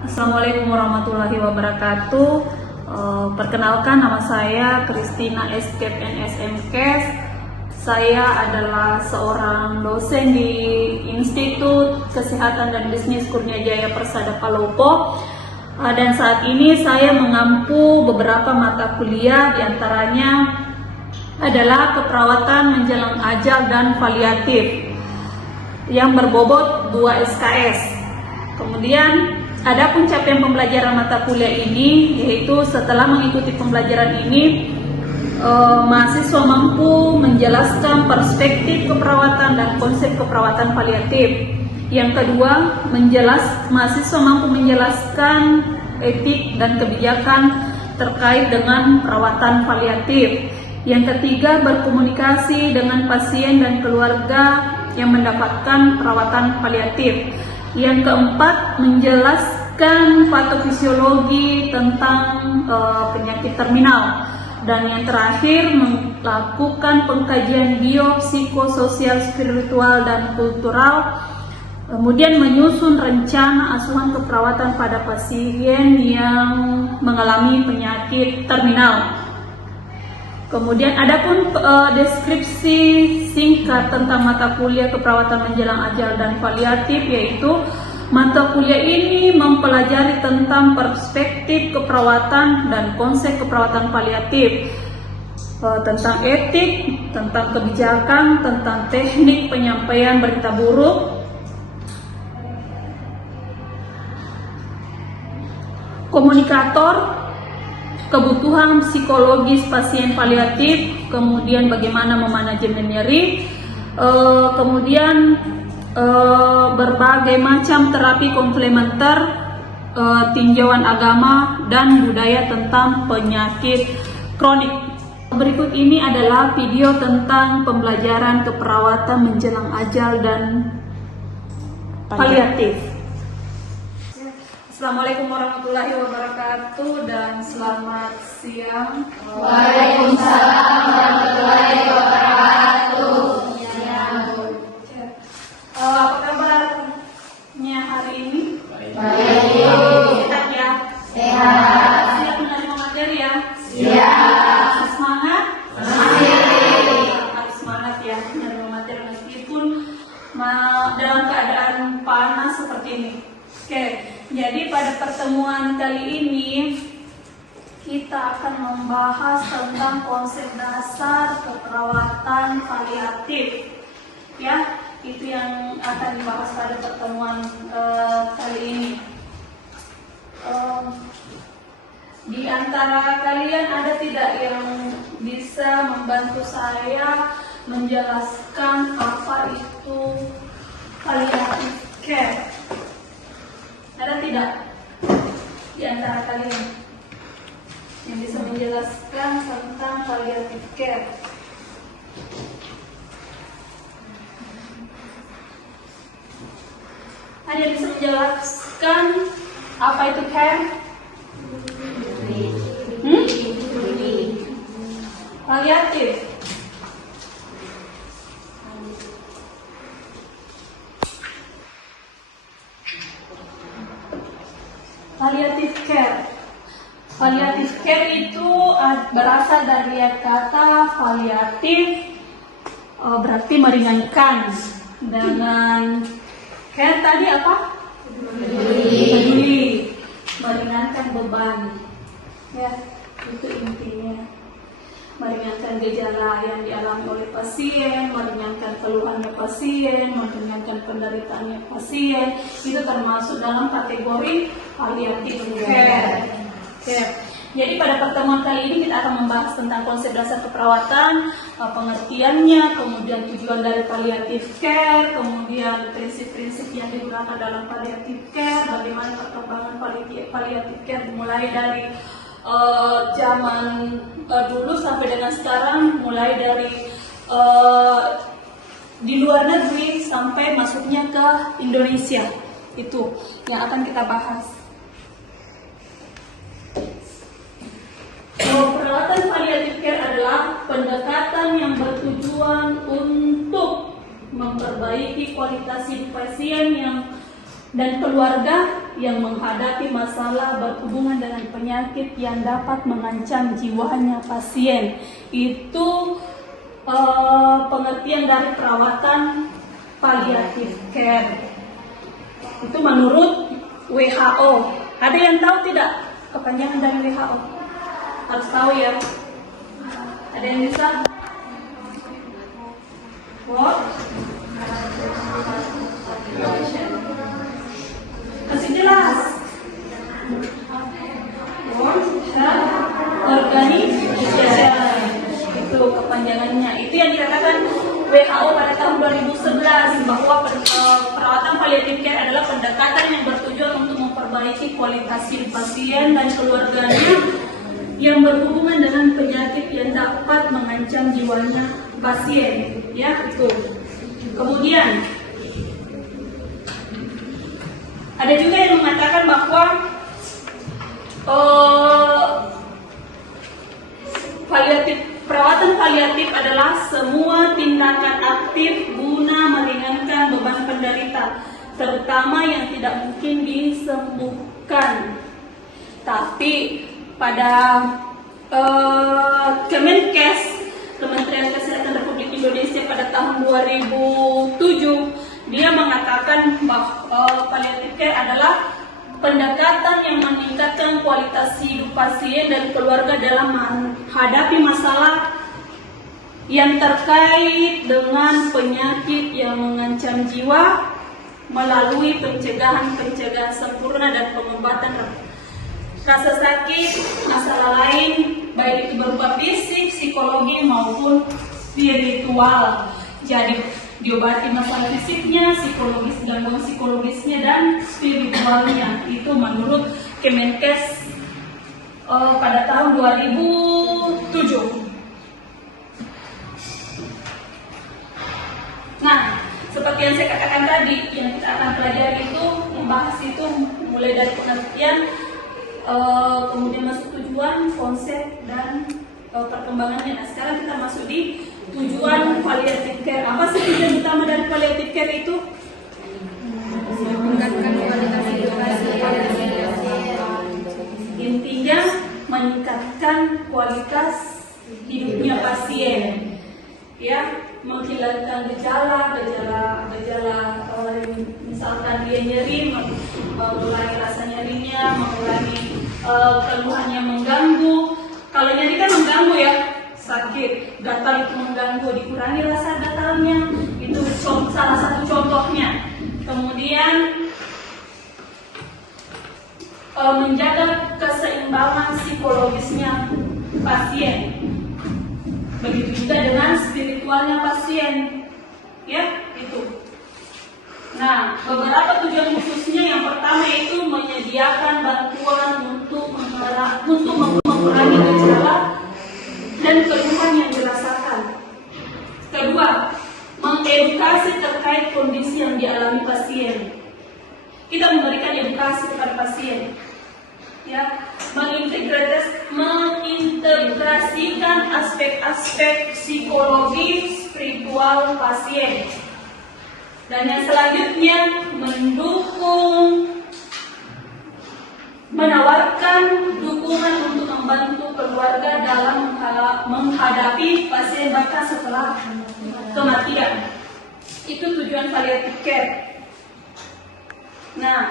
Assalamualaikum warahmatullahi wabarakatuh. Perkenalkan, nama saya Christina Escape NSMKes. Saya adalah seorang dosen di Institut Kesehatan dan Bisnis Kurnia Jaya Persada Palopo. Dan saat ini saya mengampu beberapa mata kuliah, diantaranya adalah keperawatan menjelang ajal dan paliatif yang berbobot 2 SKS. Kemudian ada pencapaian pembelajaran mata kuliah ini, yaitu setelah mengikuti pembelajaran ini, mahasiswa mampu menjelaskan perspektif keperawatan dan konsep keperawatan paliatif. Yang kedua, mahasiswa mampu menjelaskan etik dan kebijakan terkait dengan perawatan paliatif. Yang ketiga, berkomunikasi dengan pasien dan keluarga yang mendapatkan perawatan paliatif. Yang keempat, menjelaskan patofisiologi tentang penyakit terminal. Dan yang terakhir, melakukan pengkajian biopsikososial, spiritual, dan kultural. Kemudian menyusun rencana asuhan keperawatan pada pasien yang mengalami penyakit terminal. Kemudian adapun deskripsi singkat tentang mata kuliah keperawatan menjelang ajal dan paliatif, yaitu mata kuliah ini mempelajari tentang perspektif keperawatan dan konsep keperawatan paliatif, tentang etik, tentang kebijakan, tentang teknik penyampaian berita buruk, komunikator, kebutuhan psikologis pasien paliatif, kemudian bagaimana memanajemen nyeri, kemudian berbagai macam terapi komplementer, tinjauan agama dan budaya tentang penyakit kronik. Berikut ini adalah video tentang pembelajaran keperawatan menjelang ajal dan paliatif. Assalamualaikum warahmatullahi wabarakatuh dan selamat siang. Waalaikumsalam warahmatullahi wabarakatuh. Apa kabarnya hari ini? Baik. Sehat ya? Sehat. Siap menerima materi ya? Siap. Masih semangat? Harus semangat ya menerima materi meskipun dalam keadaan panas seperti ini. Oke. Jadi pada pertemuan kali ini kita akan membahas tentang konsep dasar keperawatan paliatif. Ya, itu yang akan dibahas pada pertemuan kali ini. Di antara kalian ada tidak yang bisa membantu saya menjelaskan apa itu palliative care? Ada tidak di antara kalian yang bisa menjelaskan tentang palliative care? Ada yang bisa menjelaskan apa itu care? Palliatif. Palliative care. Palliative care itu berasal dari kata palliatif, berarti meringankan. Dengan care tadi apa? Peduli. Meringankan beban. Ya, itu intinya. Meringankan gejala yang dialami oleh pasien, meringankan keluhannya pasien, meringankan penderitaannya pasien. Itu termasuk dalam kategori palliative care. Jadi pada pertemuan kali ini kita akan membahas tentang konsep dasar keperawatan, pengertiannya, kemudian tujuan dari palliative care, kemudian prinsip-prinsip yang digunakan dalam palliative care, bagaimana perkembangan palliative care mulai dari zaman dulu sampai dengan sekarang, mulai dari di luar negeri sampai masuknya ke Indonesia. Itu yang akan kita bahas. Perawatan palliative care adalah pendekatan yang bertujuan untuk memperbaiki kualitas hidup pasien dan keluarga yang menghadapi masalah berhubungan dengan penyakit yang dapat mengancam jiwanya pasien. Itu pengertian dari perawatan palliative care. Itu menurut WHO. Ada yang tahu tidak kepanjangan dari WHO? Harus tahu ya. Ada yang bisa? What? Masih jelas? World Health Organization. Itu kepanjangannya. Itu yang dikatakan WHO pada tahun 2011 bahwa perawatan palliative care adalah pendekatan yang bertujuan untuk memperbaiki kualitas hidup pasien dan keluarganya yang berhubungan dengan penyakit yang dapat mengancam jiwanya pasien. Ya, itu. Kemudian ada juga yang mengatakan bahwa perawatan paliatif adalah semua tindakan aktif guna meringankan beban penderita, terutama yang tidak mungkin disembuhkan. Tapi pada Kemenkes, Kementerian Kesehatan Republik Indonesia pada tahun 2007, dia mengatakan bahwa palliative care adalah pendekatan yang meningkatkan kualitas hidup pasien dan keluarga dalam menghadapi masalah yang terkait dengan penyakit yang mengancam jiwa melalui pencegahan sempurna dan pengobatan rasa sakit, masalah lain, baik itu berupa fisik, psikologi maupun spiritual. Jadi diobati masalah fisiknya, psikologis, gangguan psikologisnya dan spiritualnya. Itu menurut Kemenkes pada tahun 2007. Nah, seperti yang saya katakan tadi, yang kita akan pelajari itu membahas itu mulai dari pengertian, kemudian masuk tujuan, konsep, dan perkembangannya. Nah, sekarang kita masuk di tujuan palliative care. Apa sih tujuan utama dari palliative care itu? Meningkatkan kualitas hidup pasien. Intinya meningkatkan kualitas hidupnya pasien, ya, menghilangkan gejala, misalkan dia nyeri, mengurangi rasa nyerinya, mengurangi keluhan yang mengganggu. Kalau nyeri kan mengganggu ya, sakit, gatal itu mengganggu, dikurangi rasa gatalnya, itu salah satu contohnya. Kemudian menjaga keseimbangan psikologisnya pasien, begitu juga dengan spiritualnya pasien, ya itu. Nah, beberapa tujuan khususnya, yang pertama itu menyediakan bantuan untuk mengurangi gejala dan keluhan yang dirasakan. Kedua, mengedukasi terkait kondisi yang dialami pasien. Kita memberikan edukasi kepada pasien, ya, mengintegrasikan aspek-aspek psikologi spiritual pasien. Dan yang selanjutnya, menawarkan dukungan untuk membantu keluarga dalam menghadapi pasien bahkan setelah kematian. Itu tujuan palliative care. Nah,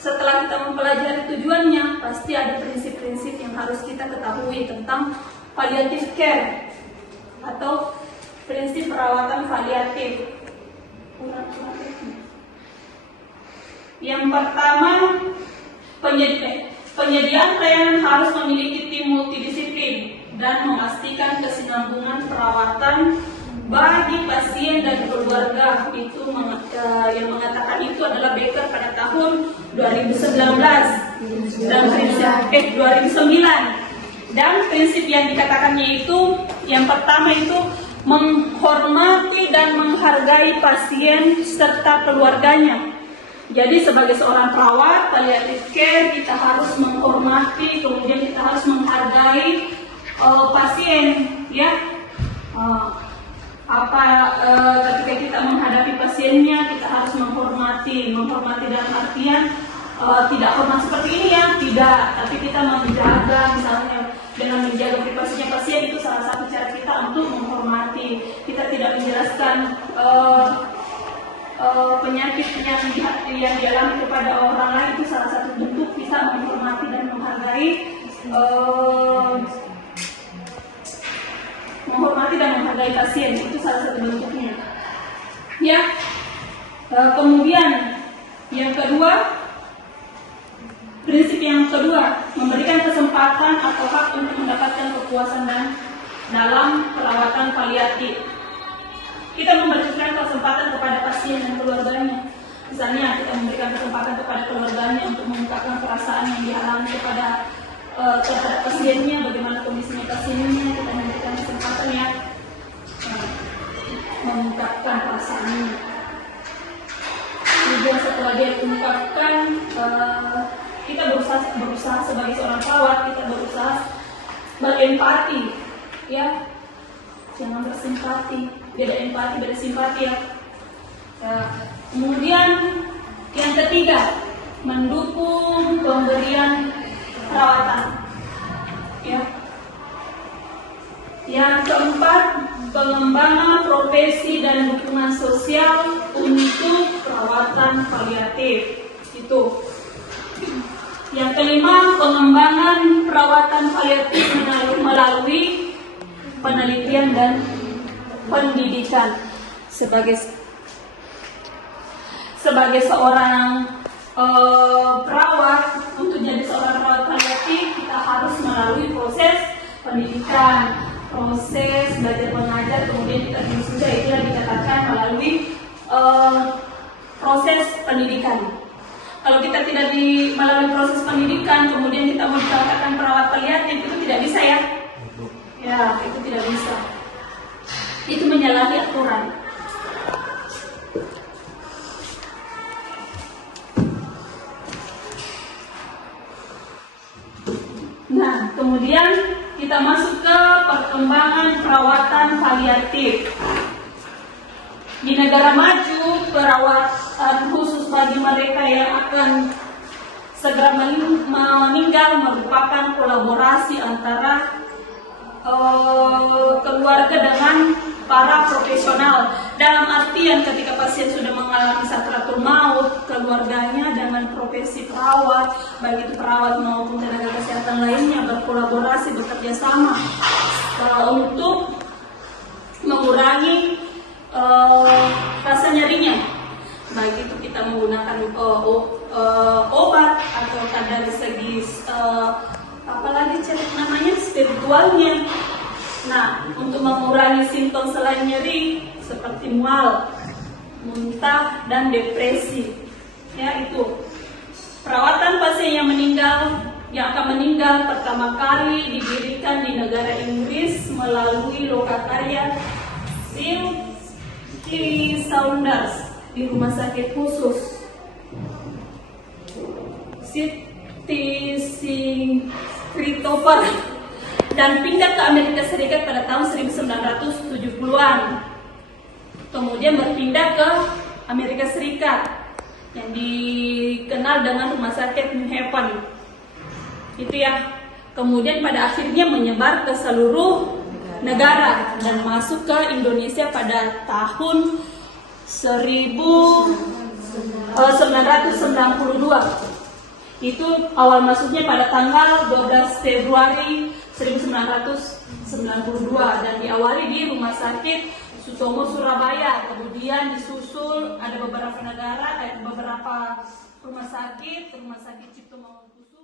setelah kita mempelajari tujuannya, pasti ada prinsip-prinsip yang harus kita ketahui tentang palliative care atau prinsip perawatan paliatif. Yang pertama, penyediaan pelayanan harus memiliki tim multidisiplin dan memastikan kesinambungan perawatan bagi pasien dan keluarga. Itu yang mengatakan itu adalah Becker pada tahun 2019 dan prinsip 2009. Dan prinsip yang dikatakannya itu, yang pertama itu menghormati dan menghargai pasien serta keluarganya. Jadi sebagai seorang perawat palliative care, kita harus menghormati, kemudian kita harus menghargai pasien, ya. Ketika kita menghadapi pasiennya, kita harus menghormati dalam artian tidak hormat seperti ini ya, tidak. Tapi kita menjaga, misalnya dengan menjaga privasinya pasien, itu salah satu cara kita untuk menghormati. Kita tidak menjelaskan penyakit yang dialami kepada orang lain, itu salah satu bentuk kita menghormati dan menghargai pasien, itu salah satu bentuknya. Ya, kemudian yang kedua, prinsip yang kedua, memberikan kesempatan atau hak untuk mendapatkan kepuasan dalam perawatan paliatif. Kita memberikan kesempatan kepada pasien dan keluarganya. Misalnya kita memberikan kesempatan kepada keluarganya untuk mengungkapkan perasaan yang dialami terhadap pasiennya, bagaimana kondisinya pasiennya. Kita memberikan kesempatan ya mengungkapkan perasaannya. Kemudian setelah dia mengungkapkan, kita berusaha sebagai seorang perawat, kita berusaha berempati, ya, jangan bersimpati, beda empati, beda simpati ya. Kemudian yang ketiga, mendukung pemberian perawatan, ya. Yang keempat, pengembangan profesi dan dukungan sosial untuk perawatan paliatif. Itu. Yang kelima, pengembangan perawatan paliatif melalui penelitian dan pendidikan. Sebagai seorang perawat, untuk jadi seorang perawat paliatif kita harus melalui proses pendidikan, proses belajar mengajar, kemudian kita sudah itu dikatakan melalui proses pendidikan. Kalau kita tidak melalui proses pendidikan, kemudian kita mau dikatakan perawat paliatif, itu tidak bisa ya. Ya, itu tidak bisa. Itu menyalahi aturan. Nah, kemudian kita masuk ke perkembangan perawatan paliatif. Di negara maju, perawatan khusus bagi mereka yang akan segera meninggal merupakan kolaborasi antara keluarga dengan para profesional. Dalam artian ketika pasien sudah mengalami sakratul maut, keluarganya dengan profesi perawat, baik itu perawat maupun tenaga kesehatan lainnya, berkolaborasi, bekerja sama untuk mengurangi rasa nyerinya. Baik itu kita menggunakan obat atau dari segi apalagi namanya spiritualnya. Nah, untuk mengurangi simptom selain nyeri seperti mual, muntah, dan depresi, ya itu. Perawatan pasien yang akan meninggal pertama kali didirikan di negara Inggris melalui lokakarya City Saunders di rumah sakit khusus City Christopher dan pindah ke Amerika Serikat pada tahun 1970-an. Kemudian berpindah ke Amerika Serikat yang dikenal dengan rumah sakit New Haven. Itu ya. Kemudian pada akhirnya menyebar ke seluruh negara dan masuk ke Indonesia pada tahun 1992. Itu awal masuknya pada tanggal 12 Februari 1992 dan diawali di Rumah Sakit Sutomo Surabaya. Kemudian disusul ada beberapa negara, beberapa rumah sakit Cipto Mangunkusumo.